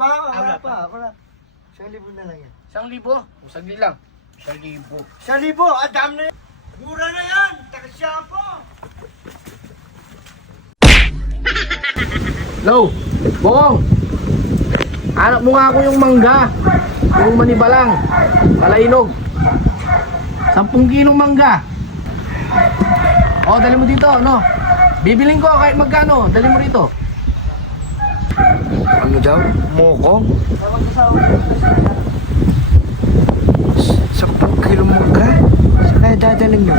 Wala pa. 1,000 na lang yan. 1,000? Saglit lang. 1,000. 1,000? Adam na yan. Mura na yan. Takasya ako. Hello, Bong. Hanap mo nga ako yung mangga. Yung manibalang. Kalainog. 10 kilong mangga. O, dali mo dito, no? Bibiling ko kahit magkano. Dali mo rito. Ano daw? Moko? 10 kilo mangga? Saan kaya dadaling nyo?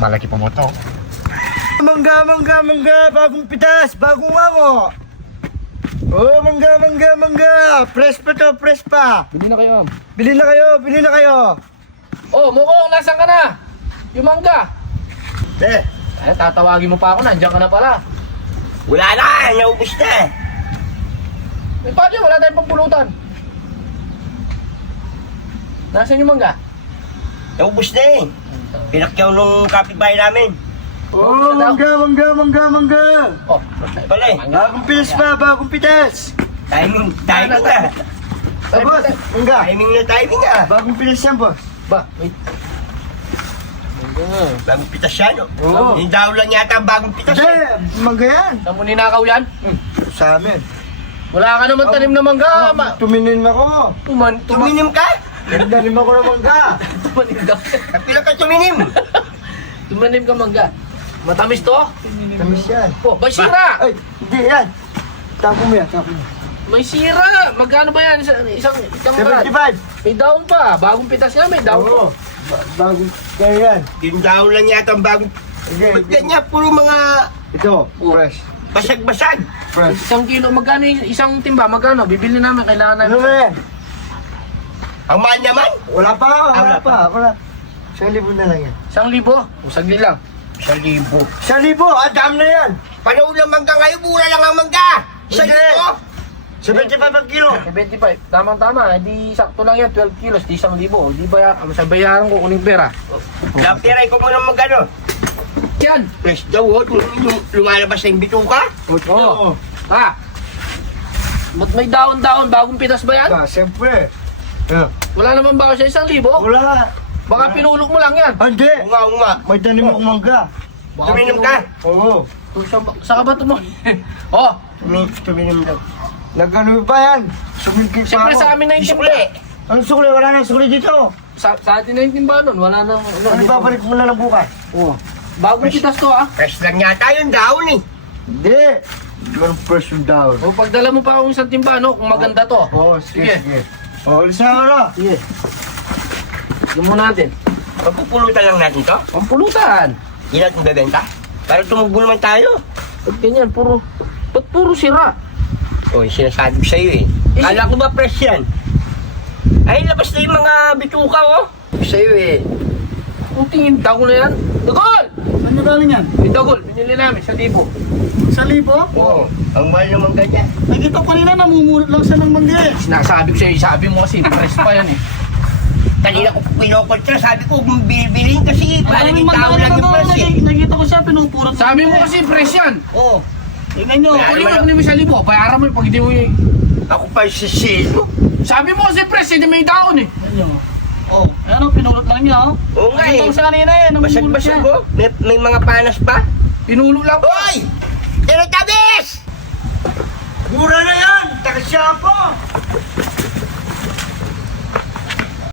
Malaki pa mo to. Mangga, bagong pitas, bagong wango. Oh, mangga. Fresh pa to, fresh pa. Bili na kayo, ma'am. Bili na kayo. Oh, Mukong, nasan ka na? Yung mangga. Eh, Tatawagin mo pa ako, nandiyan ka na pala. wala na, naubos na. Eh, paano yun? Wala tayong pampulutan. Nasaan yung mangga? Naubos na eh. Pinakyaw nung kapitbahay namin. Oh, mangga. Oh, Pala eh. Bagong pitas. Timing na. Ay, boss, mangga. Timing ah. Bagong pitas yan, boss. ba, wait. Mangga. Bagong pitas yan, oh. Oo. Yung daw lang yata ang bagong pitas eh. Mangga yan. Saan mo ninakaw yan? Sa amin. Wala ka naman tanim na mangga. Tuminin ako. Tuminim ka? Tuminim ako ng mangga. Tumanim daw. Kapila ka tuminim. Tumanim ka mangga. Matamis to? Tamis yan. Oh, may sira! Ay, hindi yan. Tapo mo yan. May sira! Magkano ba yan? Isang brad? 75. May daon pa. Bagong pitas nga, may daon pa. Oo. Bagong kaya yan. Yung daon lang yata ang bagong. Ba't ganyan? Puro mga. Ito, fresh. Basag-basag. Fresh. 1 kilo, magkano yung isang timba? Magkano? Bibili namin, kailangan namin. Ano ba yan? Ang mahal naman? Wala pa. 1,000 na lang yan. 1,000? O, saglit lang. 1,000. 1,000? Adam na yan. Panahon ng mangga ngayon, mura lang ang mangga. 1,000? 75 ang kilo. 75. Tamang-tama. Hindi sakto lang yan. 12 kilos. Di 1,000. Di ba sa bayaran ko kuning pera? Lapiray ko muna magkano. Yan! Fresh daw, lumalabas na yung bituka. Oo. Ha? Ba't may daon-daon? Bagong pitas ba yan? Siyempre. Wala naman ba ako sa 1,000? Wala. Baka pinulok mo lang yan. Hindi. Nga. May tanim akong mangga. Baka Tuminom pinulok. ka? Oo. Saan ka ba tumo? Oh, Tuminom daw. Nagano pa yan? Sumilkik pa siyempre ako. sa amin na yung timba. Anong sukli? Wala nang sukli dito. Sa atin na yung timba nun. Wala nang... Ano babalik mo na lang bukas? Oh. Bagong pitas to ah. Fresh lang yata yung daon eh. Hindi. Yung fresh yung daon. O pagdala mo pa akong isang timba no, kung maganda to. Oo, sige. Oo, alis na ako. Sige. Sige mo natin. Pagpupulutan lang natin to. Pampulutan. Hindi natin bebenta. Para tumubo naman tayo. Ba't ganyan? Ba't puro sira? Oy, sinasabi ko sa'yo eh. Kala ko ba fresh yan? Ay, labas na yung mga bituka oh. Sa'yo eh. Kung tingin, dagol na yan. Dagol! Ano galing yan? May dagol. Binili namin, 1,000. 1,000? Oo, ang mahal naman ganyan. Nakita ko kanina namumulot lang siya ng mangga eh. Sinasabi ko sa'yo, sabi mo kasi, press pa yan eh. Kanina ko pinokontra, sabi ko bibiliin kasi parang yung tao lang yung press eh. Nakita ko siya pinupurot. Sabi mo kasi, press yan. Oo. Tingnan nyo. Wala. Kunin mo 1,000. Bayaran mo pag hindi mo yung... Ako pa yung sisilo. Sabi mo kasi, press, hindi may daon eh. Ano? Oo. Ayan o, pinulot lang niya oh. Oo nga Nakita eh. ko siya kanina eh. Namumulot siya. Basag-basag ko. May mga panas pa. Pinulo lang. Hoy! Tinatabis! Mura na yan! Takasya ako!